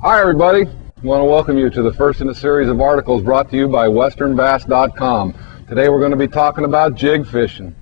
Hi everybody, I want to welcome you to the first in a series of articles brought to you by westernbass.com. Today we're going to be talking about jig fishing.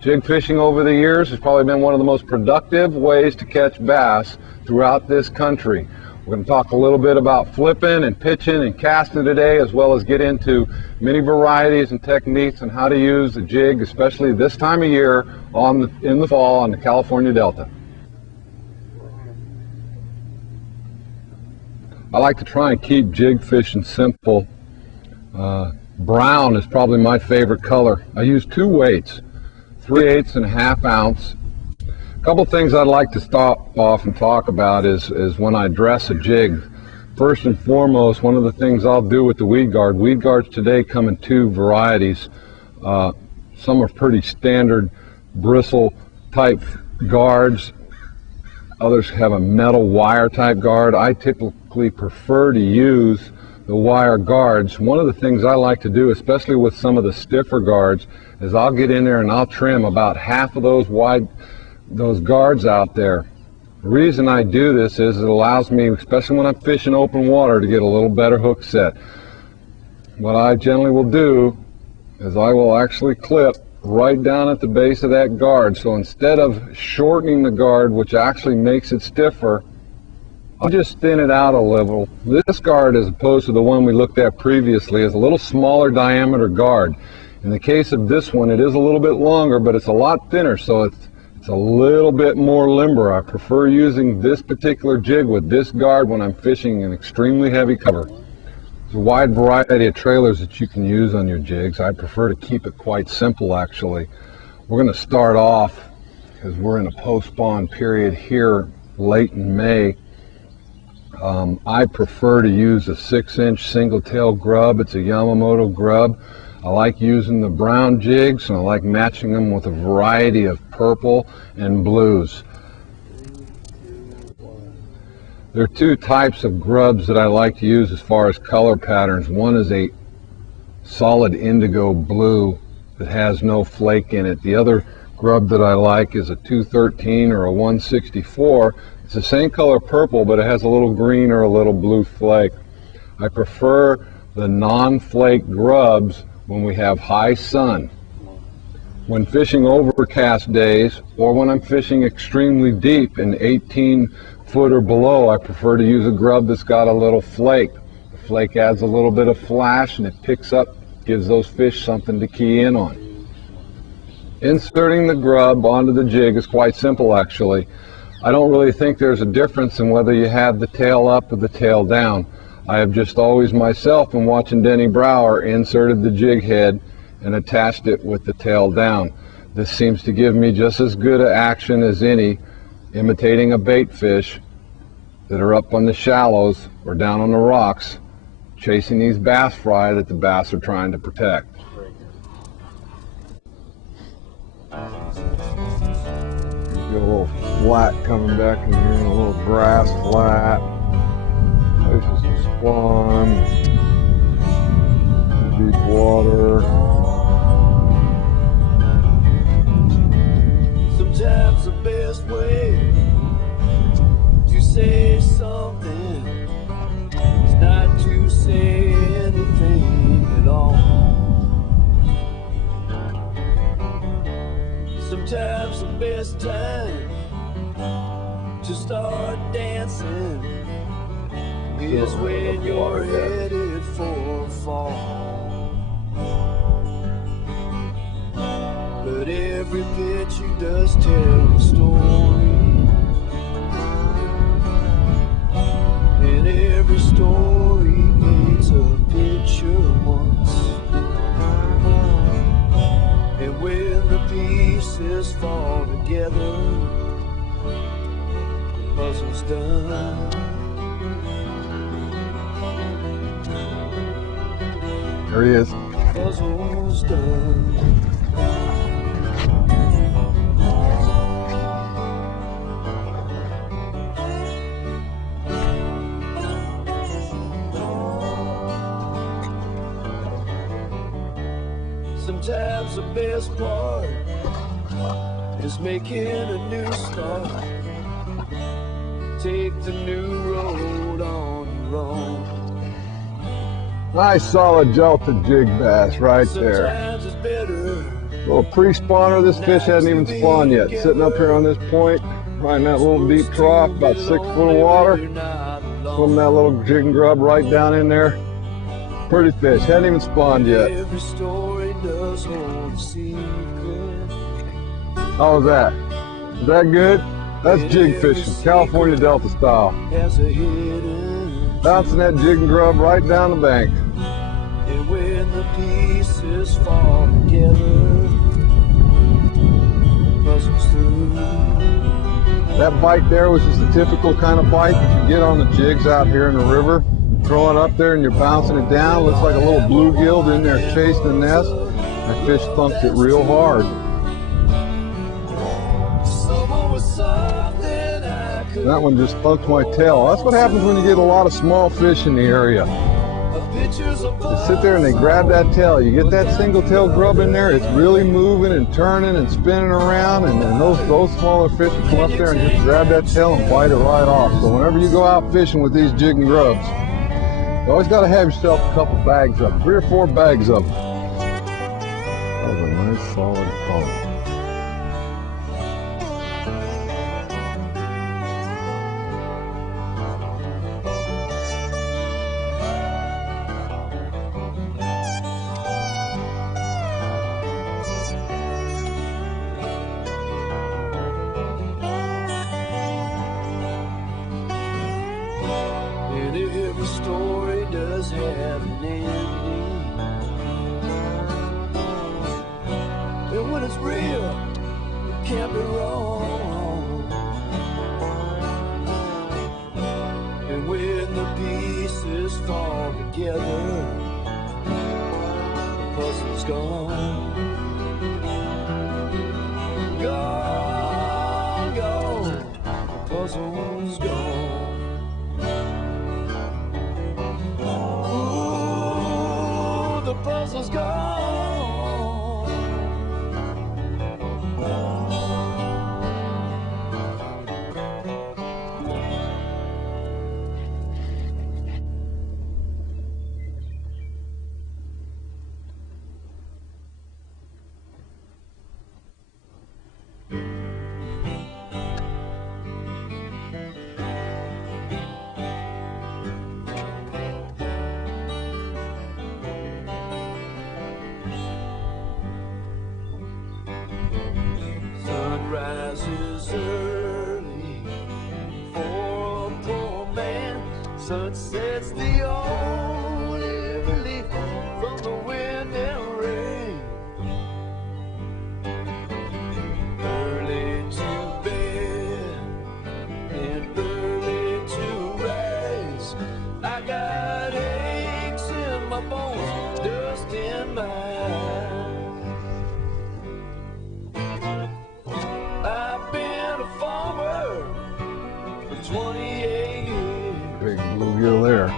Jig fishing over the years has probably been one of the most productive ways to catch bass throughout this country. We're going to talk a little bit about flipping and pitching and casting today, as well as get into many varieties and techniques on how to use the jig, especially this time of year in the fall on the California Delta. I like to try and keep jig fishing simple. Brown is probably my favorite color. I use two weights, 3/8 and a half ounce. A couple things I'd like to stop off and talk about is when I dress a jig. First and foremost, one of the things I'll do with the weed guard. Weed guards today come in two varieties. Some are pretty standard bristle type guards. Others have a metal wire type guard. I typically prefer to use the wire guards. One of the things I like to do, especially with some of the stiffer guards, is I'll get in there and I'll trim about half of those guards out there. The reason I do this is it allows me, especially when I'm fishing open water, to get a little better hook set. What I generally will do is I will actually clip right down at the base of that guard. So instead of shortening the guard, which actually makes it stiffer, I'll just thin it out a little. This guard, as opposed to the one we looked at previously, is a little smaller diameter guard. In the case of this one, it is a little bit longer, but it's a lot thinner, so it's a little bit more limber. I prefer using this particular jig with this guard when I'm fishing an extremely heavy cover. There's a wide variety of trailers that you can use on your jigs. I prefer to keep it quite simple, actually. We're going to start off, because we're in a post-spawn period here late in May. I prefer to use a 6-inch single tail grub. It's a Yamamoto grub. I like using the brown jigs, and I like matching them with a variety of purple and blues. There are two types of grubs that I like to use as far as color patterns. One is a solid indigo blue that has no flake in it. The other grub that I like is a 213 or a 164. It's the same color purple, but it has a little green or a little blue flake. I prefer the non-flake grubs when we have high sun. When fishing overcast days, or when I'm fishing extremely deep in 18-foot or below, I prefer to use a grub that's got a little flake. The flake adds a little bit of flash, and it picks up, gives those fish something to key in on. Inserting the grub onto the jig is quite simple, actually. I don't really think there's a difference in whether you have the tail up or the tail down. I have just always myself, in watching Denny Brower, inserted the jig head and attached it with the tail down. This seems to give me just as good an action as any, imitating a bait fish that are up on the shallows or down on the rocks, chasing these bass fry that the bass are trying to protect. Get a little flat coming back in here, a little grass flat. This is some spawn, deep water. Sometimes the best way to say something is not to say anything at all. Sometimes the best time to start dancing is when you're headed for a fall. But every picture does tell a story, and every story paints a picture once. And when the pieces fall together, the puzzle's done. There he is. Puzzle's done. Sometimes the best part is making a new start. Take the new road on wrong. Nice solid Delta jig bass right there. Sometimes it's better. Little pre-spawner. This fish hadn't even spawned yet. Sitting up here on this point, right in that little deep trough, about 6 foot of water. Swimming that little jig and grub right down in there. Pretty fish. Hadn't even spawned yet. Every story does hold a secret. How was that? Is that good? That's jig fishing, California Delta style. Has a hidden Bouncing that jig and grub right down the bank. and when the pieces fall together, puzzles through. That bite there was just a typical kind of bite that you get on the jigs out here in the river. You throw it up there and you're bouncing it down. Looks like a little bluegill in there chasing the nest. That fish thumped it real hard. That one just thumped my tail. That's what happens when you get a lot of small fish in the area. They sit there and they grab that tail. You get that single tail grub in there, it's really moving and turning and spinning around, and then those smaller fish will come up there and just grab that tail and bite it right off. So whenever you go out fishing with these jig and grubs, you always got to have yourself a couple bags of them, 3 or 4 bags of them. That was a nice solid pump. Every story does have an ending, and when it's real, it can't be wrong. And when the pieces fall together, the puzzle's gone. Gone, gone, the puzzle's gone. The puzzle's gone. Rises early for a poor man. Sunset's the only relief from the wind and rain. Early to bed and early to rise. I got aches in my bones, dust in my eyes. I've been a farmer for 28 years. Big bluegill there.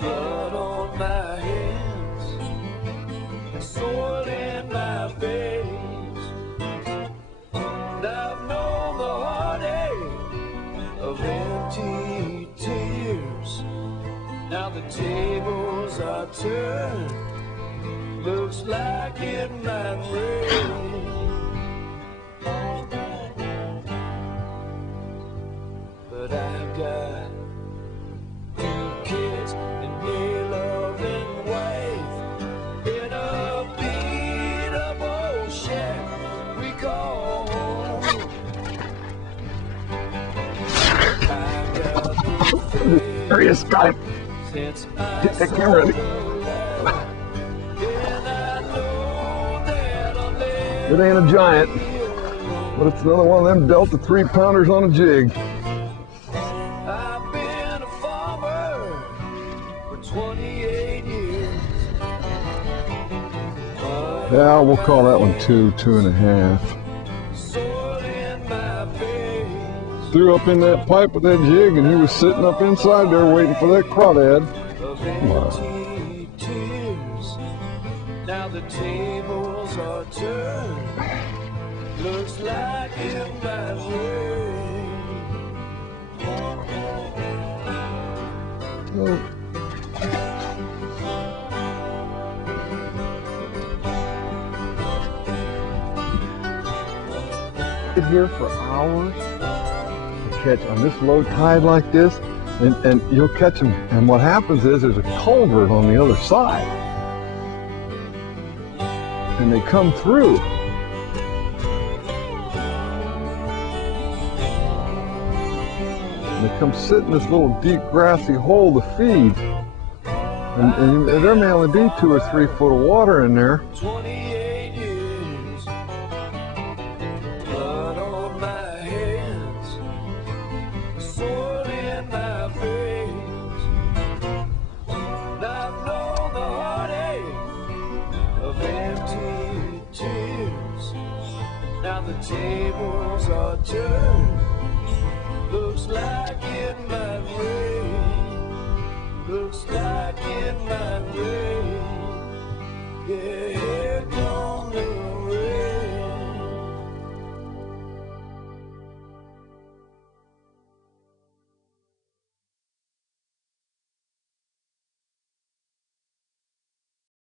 Blood on my hands, soil in my veins. And I've known the heartache of empty tears. Now the tables are turned, looks like it might rain. But I've got 2 kids and a loving wife in a beat up old shack we call home. I've got the faith There he is, got him. since Get that camera ready. and I know that I'll live. It ain't a giant, but it's another one of them Delta 3-pounders on a jig. I've been a farmer for 28 years. Yeah, we'll call that one 2, 2.5. Soil in my veins Threw up in that pipe with that jig, and he was sitting up inside there waiting for that crawdad. of empty tears. Now the tables are turned. Looks like it might rain. Oh. Here for hours to catch on this low tide like this, and you'll catch them, and what happens is there's a culvert on the other side and they come through. And they come sit in this little deep grassy hole to feed, and there may only be 2 or 3 foot of water in there. 28 years, blood on my hands, soil in my veins. I've known the heartache of empty tears. Now the tables are turned, looks like it might rain.